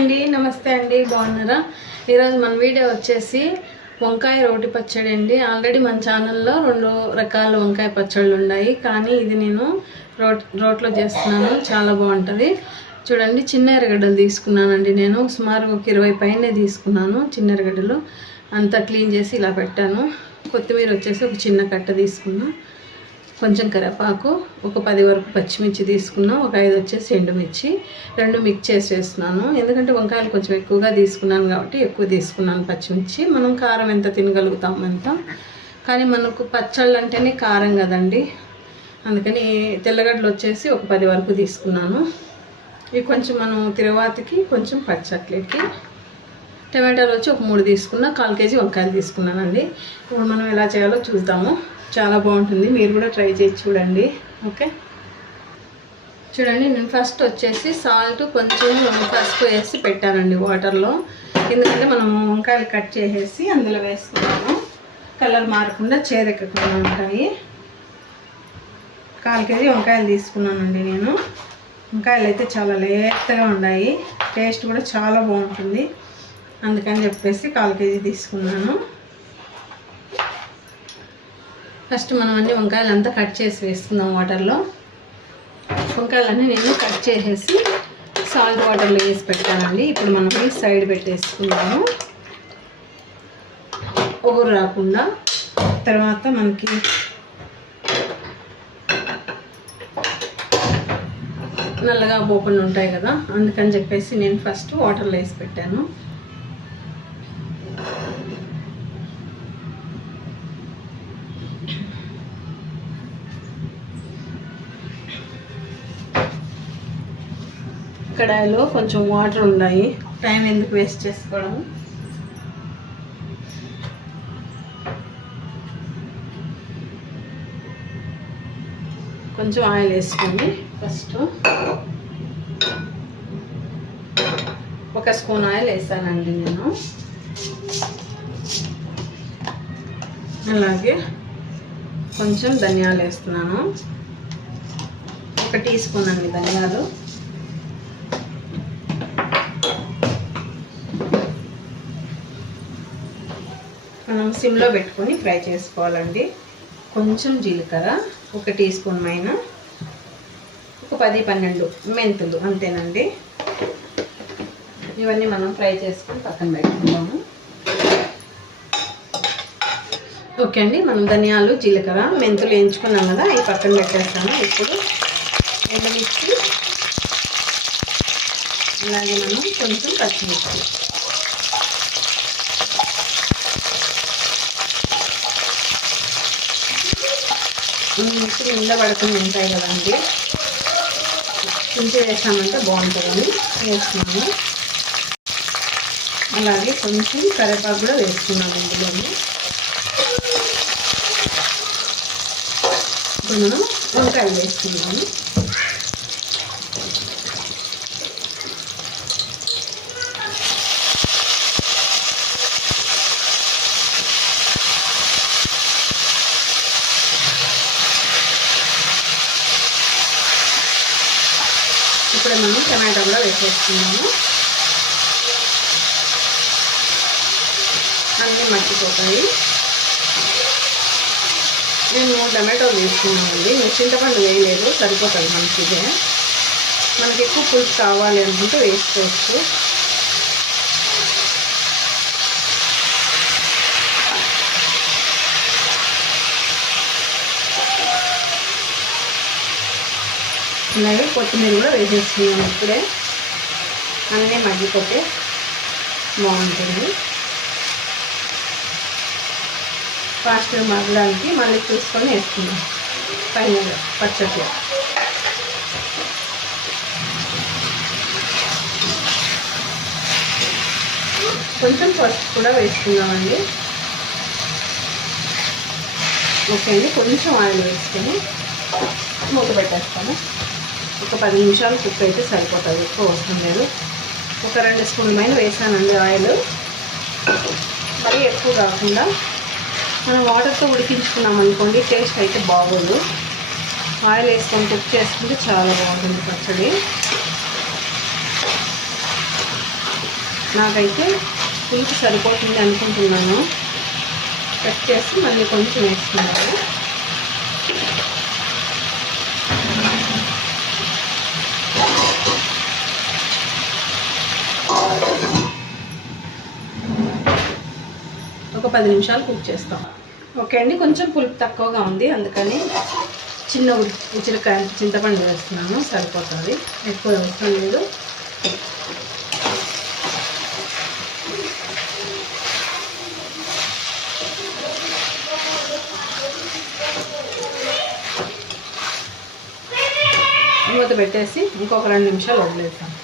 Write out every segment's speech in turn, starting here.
అండి నమస్తే అండి బాగున్నారా? ఈరోజు మన వీడియో వచ్చేసి వంకాయ రోటి పచ్చడి అండి. ఆల్రెడీ మన ఛానల్లో రెండు రకాల వంకాయ పచ్చళ్ళు ఉన్నాయి. కానీ ఇది నేను రోట్ రోట్లో చేస్తున్నాను. చాలా బాగుంటుంది. చూడండి చిన్న ఎర్రగడ్డలు తీసుకున్నానండి నేను. సుమారు ఒక ఇరవై పైనే తీసుకున్నాను చిన్న ఎర్రగడ్డలు. అంతా క్లీన్ చేసి ఇలా పెట్టాను. కొత్తిమీర వచ్చేసి ఒక చిన్న కట్ట తీసుకున్నాను కొంచెం కరివేపాకు ఒక పది వరకు పచ్చిమిర్చి తీసుకున్నాం ఒక ఐదు వచ్చేసి ఎండుమిర్చి రెండు మిక్స్ చేసేస్తున్నాను ఎందుకంటే వంకాయలు కొంచెం ఎక్కువగా తీసుకున్నాను కాబట్టి ఎక్కువ తీసుకున్నాను పచ్చిమిర్చి. మనం కారం ఎంత తినగలుగుతాం ఎంత కానీ మనకు పచ్చళ్ళు అంటేనే కారం కదండి. అందుకని తెల్లగడ్డలు వచ్చేసి ఒక పది వరకు తీసుకున్నాను. ఇవి కొంచెం మనం తిరువాతికి కొంచెం పచ్చట్లకి టమాటాలు వచ్చి ఒక మూడు తీసుకున్నా కాల్ కేజీ వంకాయలు తీసుకున్నానండి. ఇప్పుడు మనం ఎలా చేయాలో చూద్దాము. చాలా బాగుంటుంది. మీరు కూడా ట్రై చేసి చూడండి. ఓకే? చూడండి నేను ఫస్ట్ వచ్చేసి సాల్ట్ కొంచెం పసుపు వేసి పెట్టానండి వాటర్లో ఎందుకంటే మనం వంకాయలు కట్ చేసేసి అందులో వేసుకున్నాము కలర్ మారకుండా చేదెక్కకుండా ఉంటాయి. కాల్ కేజీ వంకాయలు తీసుకున్నానండి నేను. వంకాయలు అయితే చాలా లేతగా ఉన్నాయి. టేస్ట్ కూడా చాలా బాగుంటుంది. అందుకని చెప్పేసి కాల్ కేజీ తీసుకున్నాను. ఫస్ట్ మనం అన్ని వంకాయలంతా కట్ చేసి వేసుకుందాం వాటర్లో. వంకాయలన్నీ నేను కట్ చేసేసి సాల్ట్ వాటర్లో వేసి పెట్టానండి ఇప్పుడు మనం సైడ్ పెట్టేసుకుందాము. ఊరు రాకుండా తర్వాత మనకి నల్లగా పోకుండా ఉంటాయి కదా అందుకని చెప్పేసి నేను ఫస్ట్ వాటర్లో వేసి పెట్టాను. కడాయిలో కొంచెం వాటర్ ఉన్నాయి. టైం ఎందుకు వేస్ట్ చేసుకోవడం? కొంచెం ఆయిల్ వేసుకోండి ఫస్ట్. ఒక స్పూన్ ఆయిల్ వేసానండి నేను. అలాగే కొంచెం ధనియాలు వేస్తున్నాను. ఒక టీ స్పూన్ అండి ధనియాలు. సిమ్లో పెట్టుకొని ఫ్రై చేసుకోవాలండి. కొంచెం జీలకర్ర ఒక టీ స్పూన్ పైన ఒక పది పన్నెండు మెంతులు అంతేనండి. ఇవన్నీ మనం ఫ్రై చేసుకొని పక్కన పెట్టుకుందాము. ఓకే అండి మనం ధనియాలు జీలకర్ర మెంతులు వేయించుకున్నాం కదా ఈ పక్కన పెట్టేస్తాము ఇప్పుడు ఎండమిర్చి అలాగే మనం కొంచెం పచ్చిమిర్చి. ఇప్పుడు నిండా పడుకుని ఉంటాయి కదండి. కొంచెం వేసామంటే బాగుంటుందని వేస్తున్నాము. అలాగే కొంచెం కరివేపాకు కూడా వేస్తున్నాము ఇందులోని. ఇప్పుడు మనం వంకాయలు వేస్తున్నాము. ఇప్పుడు మనం టమాటో కూడా వేసేస్తున్నాము అన్నీ మర్చిపోతాయి. నేను టమాటోలు వేసుకున్నానండి. మీరు చింతపండు వేయలేదు సరిపోతుంది మంచిదే మనకి ఎక్కువ పులుసు కావాలి అనుకుంటే వేసుకోవచ్చు. అలాగే కొత్తిమీర కూడా వేసేసుకున్నాను ఇప్పుడే. అన్నీ మగ్గిపోతే బాగుంటుంది. ఫాస్ట్గా మగ్గడానికి మళ్ళీ చూసుకొని వేసుకున్నాం పైన పచ్చట్లో కొంచెం పసుపు కూడా వేసుకుందామండి. ఓకే అండి. కొంచెం ఆయిల్ వేసుకొని మూత పెట్టేస్తాను. ఒక పది నిమిషాలు కుక్ అయితే సరిపోతుంది. ఎక్కువ అవసరం లేదు. ఒక రెండు స్పూన్ల పైన వేసానండి ఆయిల్. మరీ ఎక్కువ కాకుండా మనం వాటర్తో ఉడికించుకున్నాం అనుకోండి టేస్ట్ అయితే బాగోదు. ఆయిల్ వేసుకొని కుక్ చేసుకుంటే చాలా బాగుంటుంది పచ్చడి. నాకైతే పులుపు సరిపోతుంది అనుకుంటున్నాను. కట్ చేసి మళ్ళీ కొంచెం వేసుకున్నాను ఒక పది నిమిషాలు కుక్ చేస్తాం. ఓకే అండి కొంచెం పులుపు తక్కువగా ఉంది అందుకని చిన్న ఉచిరకాయ చింతపండు వేస్తున్నాను సరిపోతుంది. ఎక్కువ అవసరం లేదు. మూత పెట్టేసి ఇంకొక రెండు నిమిషాలు వదిలేస్తాను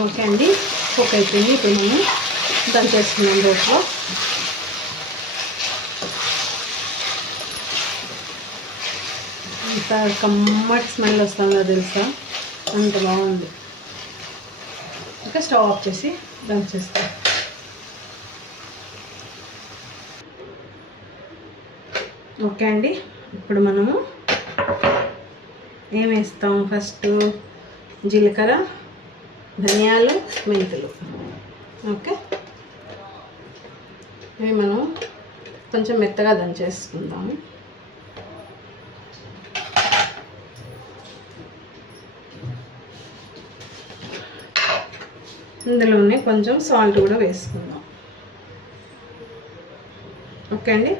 ఓకే అండి. కుక్ అయిపోయింది. ఇప్పుడు మనం దంచేసుకున్నాం రోట్లో. అంత కమ్మటి స్మెల్ వస్తుందో తెలుసా? అంత బాగుంది. ఇంకా స్టవ్ ఆఫ్ చేసి దంచేస్తాం ఓకే అండి. ఇప్పుడు మనము ఏమేస్తాం ఫస్ట్ జీలకర్ర ధనియాలు మెంతులు. ఓకే? ఇవి మనం కొంచెం మెత్తగా దంచేసుకుందాము ఇందులోనే కొంచెం సాల్ట్ కూడా వేసుకుందాం. ఓకే అండి?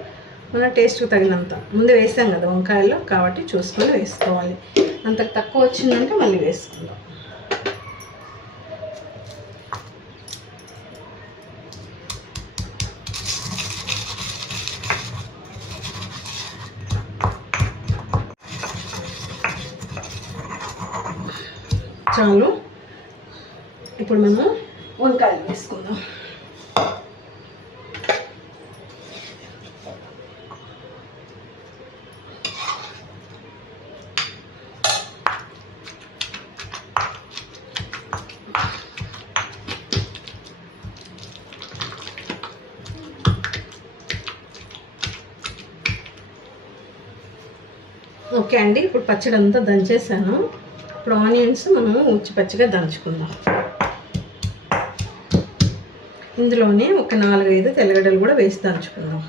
మన టేస్ట్కి తగినంత. ముందు వేసాం కదా వంకాయలు కాబట్టి చూసుకొని వేసుకోవాలి. అంతకు తక్కువ వచ్చిందంటే మళ్ళీ వేసుకుందాం. చాలు ఇప్పుడు మనం వంకాయలు వేసుకుందాం. ఓకే అండి ఇప్పుడు పచ్చడి అంతా దంచేసాను. ఇప్పుడు ఆనియన్స్ మనము ఉచ్చి పచ్చిగా దంచుకుందాం. ఇందులోనే ఒక నాలుగైదు తెల్లగడ్డలు కూడా వేసి దంచుకుందాం.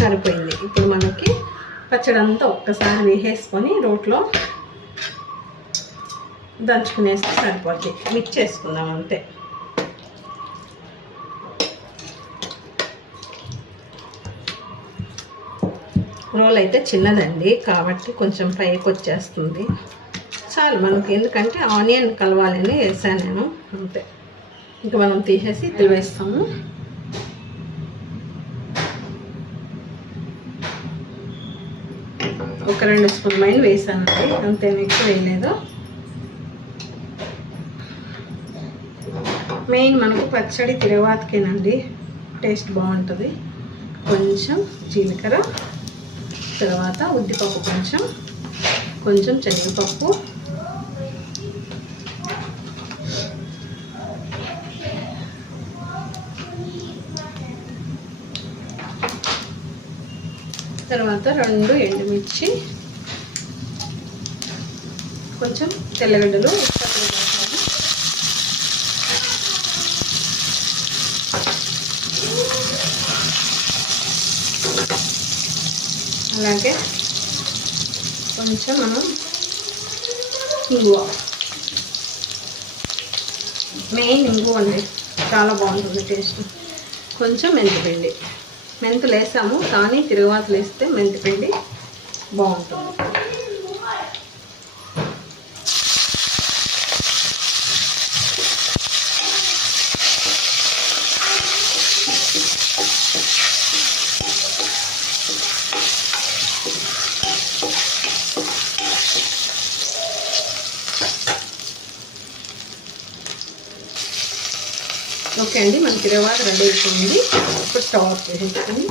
సరిపోయింది. ఇప్పుడు మనకి పచ్చడి అంతా ఒక్కసారి వేసేసుకొని రోట్లో దంచుకునేస్తే సరిపోతుంది మిక్స్ చేసుకుందాం అంతే. రోల్ అయితే చిన్నదండి. కాబట్టి కొంచెం పైకి వచ్చేస్తుంది. చాలు మనకి ఎందుకంటే ఆనియన్ కలవాలని వేసాను నేను. అంతే. ఇంకా మనం తీసేసి ఇద్దరు వేస్తాము. ఒక రెండు స్పూన్ వేసాను వేసానండి. అంతే ఎక్కువ వేయలేదు. మెయిన్ మనకు పచ్చడి తిరవాతకేనండి టేస్ట్ బాగుంటుంది. కొంచెం జీలకర్ర. తర్వాత ఉద్దిపప్పు కొంచెం కొంచెం శనగపప్పు. తర్వాత రెండు ఎండుమిర్చి కొంచెం తెల్లగడ్డలు అలాగే కొంచెం మనం ఇంగువ. మెయిన్ ఇంగువ అండి. చాలా బాగుంటుంది టేస్ట్. కొంచెం మెంతిపిండి. మెంతులు వేసాము కానీ తిరుగువాతలు వేస్తే మెంతిపిండి బాగుంటుంది. ఓకే అండి మనకి రవాద రెడీ అయిపోయింది. ఇప్పుడు స్టవ్ ఆఫ్ చేసేసుకొని.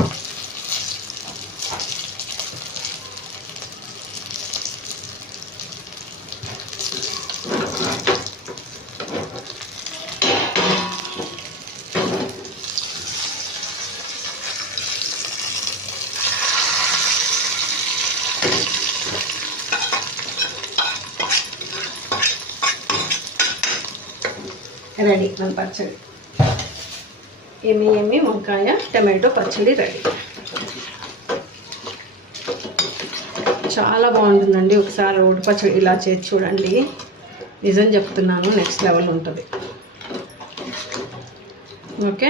రెడీ మన పచ్చడి. ఎమ్మి ఎమ్మి వంకాయ టమాటో పచ్చడి రెడీ. చాలా బాగుంటుందండి. ఒకసారి రోడ్డు పచ్చడి ఇలా చేసి చూడండి. నిజం చెప్తున్నాను నెక్స్ట్ లెవెల్ ఉంటుంది. ఓకే?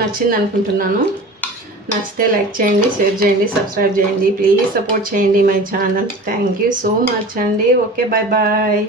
నచ్చింది అనుకుంటున్నాను. నచ్చితే లైక్ చేయండి షేర్ చేయండి సబ్స్క్రైబ్ చేయండి. ప్లీజ్ సపోర్ట్ చేయండి my channel thank you so much అండి. Okay bye bye